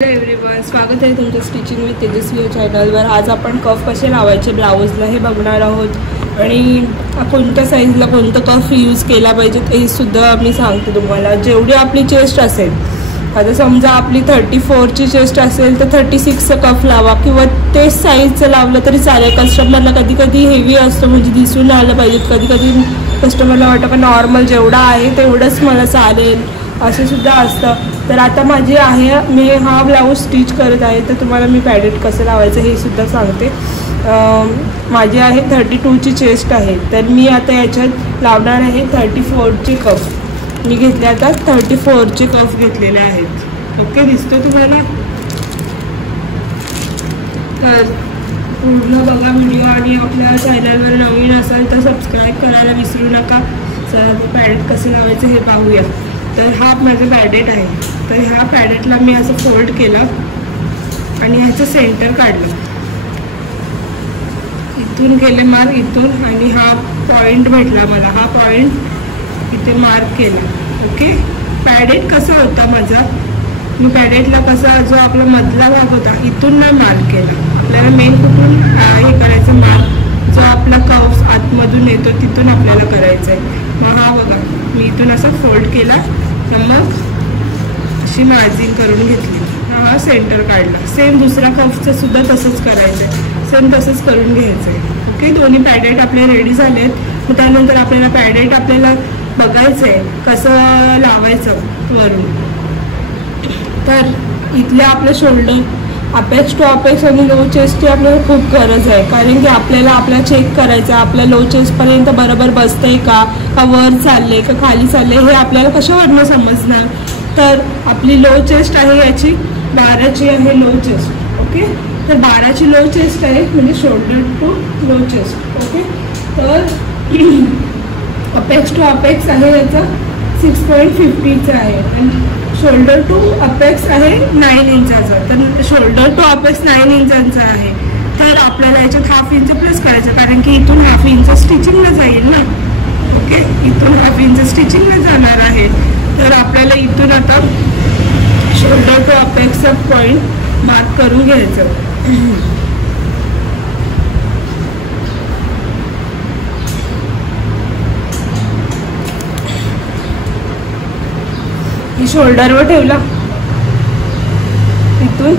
Everyone, स्वागत आहे तुमचं स्टिचिंग विथ तेजस्वी या चॅनलवर। आज आपण कफ कसे लावायचे ब्लाऊजला हे बघणार आहोत आणि कोणत्या साईजला कोणतं कफ यूज केला पाहिजे ते सुद्धा मी सांगते तुम्हाला। जेवढी आपली चेस्ट असेल, आता समजा आपली 34ची चेस्ट असेल तर 36चं कफ लावा किंवा तेच साईजचं लावलं तरी चालेल। कस्टमरला कधी कधी हेवी असतं म्हणजे दिसून आलं पाहिजे, कधी कधी कस्टमरला वाटतं का नॉर्मल जेवढा आहे तेवढंच मला चालेल असं सुद्धा असतं। तर आता माझी आहे, मी हा ब्लाऊज स्टिच करत आहे तर तुम्हाला मी पॅडेट कसं लावायचं हे सुद्धा सांगते। माझी आहे 32ची चेस्ट आहे तर मी आता याच्यात लावणार आहे 34चे कफ। मी घेतले आता 34चे कफ घेतलेले आहेत। ओके, दिसतो तुम्हाला? तर पूर्ण बघा व्हिडिओ आणि आपल्या चॅनलवर नवीन असाल तर सबस्क्राईब करायला विसरू नका। चला पॅडेट कसं लावायचं हे पाहूया। तर हा माझं पॅडेट आहे, तर ह्या पॅडेटला मी असं फोल्ड केलं आणि ह्याचं सेंटर काढलं, इथून केले मार्क इथून, आणि हा पॉइंट भेटला मला, हा पॉइंट इथे मार्क केला। ओके, पॅडेट कसा होता माझा, मी पॅडेटला कसा जो आपला मधला भाग होता इथून नाही मार्क केला, आपल्याला मेन कुठून हे करायचं मार्क, जो आपला कफ आतमधून येतो तिथून आपल्याला करायचं आहे। मग हा बघा मी इथून असं फोल्ड केला, मग अशी मार्जिंग करून घेतली, हा सेंटर काढला। सेम दुसरा कफचं सुद्धा तसंच करायचं आहे, सेम तसंच करून घ्यायचं आहे। ओके, दोन्ही पॅडेट आपले रेडी झाले आहेत। मग त्यानंतर आपल्याला पॅडेट आपल्याला बघायचं आहे कसं लावायचं वरून। तर इथल्या आपलं शोल्डर अपेक्स टू अपेक्स आणि लो चेस्टची आपल्याला खूप गरज आहे, कारण की आपल्याला चेक करायचं आहे आपल्या लो चेस्टपर्यंत बरोबर बसतंय का वर चालले का खाली चालले हे आपल्याला कशावरनं समजणार। तर आपली लो चेस्ट आहे याची 12ची आहे लो चेस्ट। ओके, तर 12ची लो चेस्ट आहे म्हणजे shoulder to low chest. Okay, तर अपेक्स टू अपेक्स आहे याचा 6.50चा आहे आणि शोल्डर टू अपेक्स आहे 9 इंचाचा। तर शोल्डर टू अपेक्स 9 इंचांचा आहे, तर आपल्याला याच्यात हाफ इंच प्लस करायचं, कारण की इथून हाफ इंच स्टिचिंगला जाईल ना। ओके, इथून हाफ इंच स्टिचिंगला जाणार आहे, तर आपल्याला इथून आता शोल्डर टू अपेक्सचा पॉइंट मार्क करून घ्यायचं। शोल्डरवर ठेवला, इथून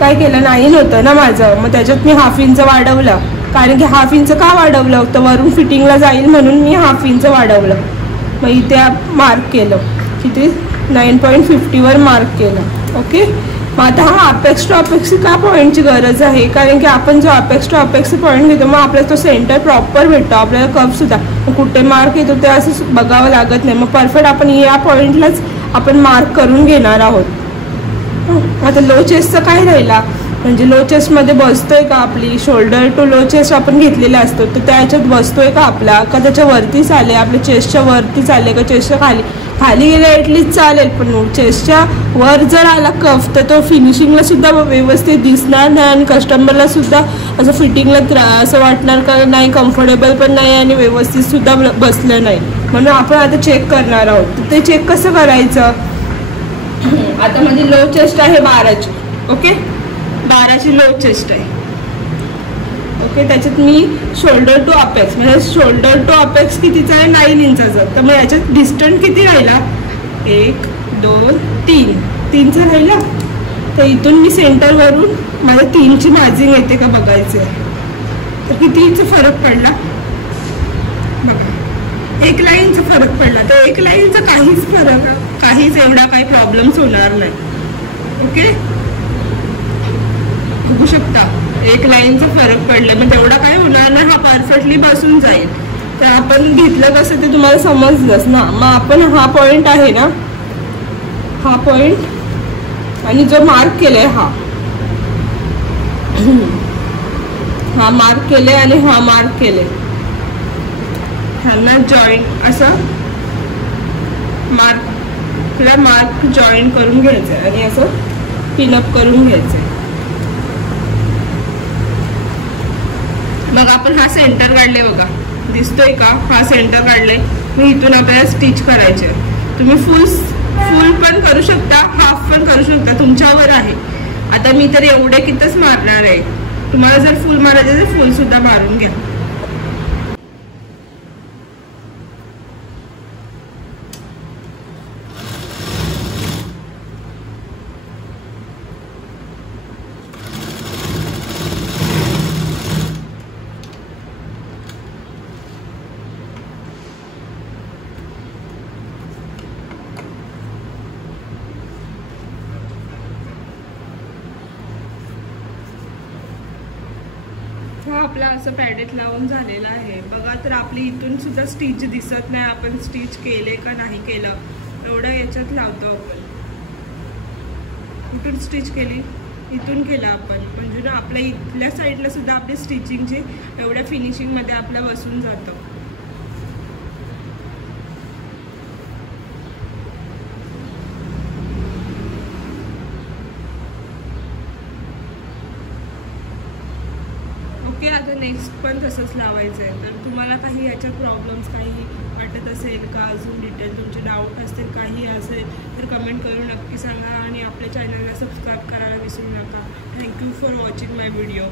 काय केलं 9 होतं ना माझं, मग त्याच्यात मी हाफ इंच वाढवलं, कारण की हाफ इंच का वाढवलं होतं, वरून फिटिंगला जाईल म्हणून मी हाफ इंच वाढवलं। मग इथे मार्क केलं, किती 9.50वर मार्क केलं। ओके, मग आता हा अपेक्स टू अपेक्स का पॉईंटची गरज आहे, कारण की आपण जो अपेक्स टू अपेक्स पॉईंट घेतो मग आपल्याला तो सेंटर प्रॉपर भेटतो, आपल्याला कप सुद्धा कुठे मार्क येतो ते असं बघावं लागत नाही। मग परफेक्ट आपण या पॉईंटलाच आपण मार्क करून घेणार आहोत। आता लो चेस्टचं काय राहिला, म्हणजे लो चेस्टमध्ये बसतोय का आपली शोल्डर टू लो चेस्ट आपण घेतलेला असतो तर त्याच्यात बसतोय का आपला, का त्याच्या वरती चाले, आपल्या चेस्टच्या वरती चाले का चेस्टच्या खाली, खाली गेला एटलीस्ट चालेल, पण चेस्टच्या वर जर आला कफ तर तो फिनिशिंगला सुद्धा व्यवस्थित दिसणार नाही आणि कस्टमरला सुद्धा असं फिटिंगला असं वाटणार का नाही, कम्फर्टेबल पण नाही आणि व्यवस्थित सुद्धा बसलं नाही। म्हणून आपण आता चेक करणार आहोत, तर ते चेक कसं करायचं। आता माझी लो चेस्ट आहे 12ची। ओके, 12ची लो चेस्ट आहे। ओके, त्याच्यात मी शोल्डर टू अपेक्स म्हणजे शोल्डर टू अपेक्स कितीचा आहे 9 इंचाचा, तर मग याच्यात डिस्टन्स किती राहिला 1 2 3चा राहिला। तर इथून मी सेंटरवरून माझ्या 3ची मार्जिंग येते का बघायचं आहे, तर कितीचा फरक पडला बघा, 1 लाईनचा फरक पडला, तर 1 लाईनचा काहीच एवढा काही प्रॉब्लेम्स होणार नाही। ओके, बघू शकता 1 लाईनचा फरक पडला, मग तेवढा काय होणार नाही, हा परफेक्टली बसून जाईल। तर आपण घेतलं कसं ते तुम्हाला समजलंच ना। मग आपण हा पॉइंट आहे ना, हा पॉइंट आणि जो मार्क केलाय हा मार्क केले आणि हा मार्क केले, ह्यांना जॉईंट असं मार्क जॉईंट करून घ्यायचं आणि असं पिनअप करून घ्यायचं। मग आपण हा सेंटर काढले बघा, दिसतोय का, हा सेंटर काढले, मग इथून आपल्याला स्टिच करायचे। तुम्ही फुल फुल पण करू शकता, हाफ पण करू शकता, तुमच्यावर आहे. आता मी तर एवढे कितीच मारणार आहे. तुम्हाला जर फुल मारायचं तर फुल सुद्धा मारून घ्या. हा आपला असं पॅडेट लावून झालेला आहे बघा. तर आपली इथून सुद्धा स्टिच दिसत नाही, आपण स्टिच केले का नाही केलं एवढं याच्यात लावतो आपण. इथून स्टिच केली, इथून केलं आपण, म्हणजे ना आपल्या इथल्या साईडला सुद्धा आपली स्टिचिंगची एवढ्या फिनिशिंगमध्ये आपलं बसून जातं. ओके, आता नेक्स्ट पण तसंच लावायचं आहे. तर तुम्हाला काही याच्यात प्रॉब्लेम्स काही वाटत असेल का, अजून डिटेल तुमचे डाऊट असतील काही असेल तर कमेंट करून नक्की सांगा आणि आपल्या चॅनलला सबस्क्राईब करायला विसरू नका. Thank you for watching my video.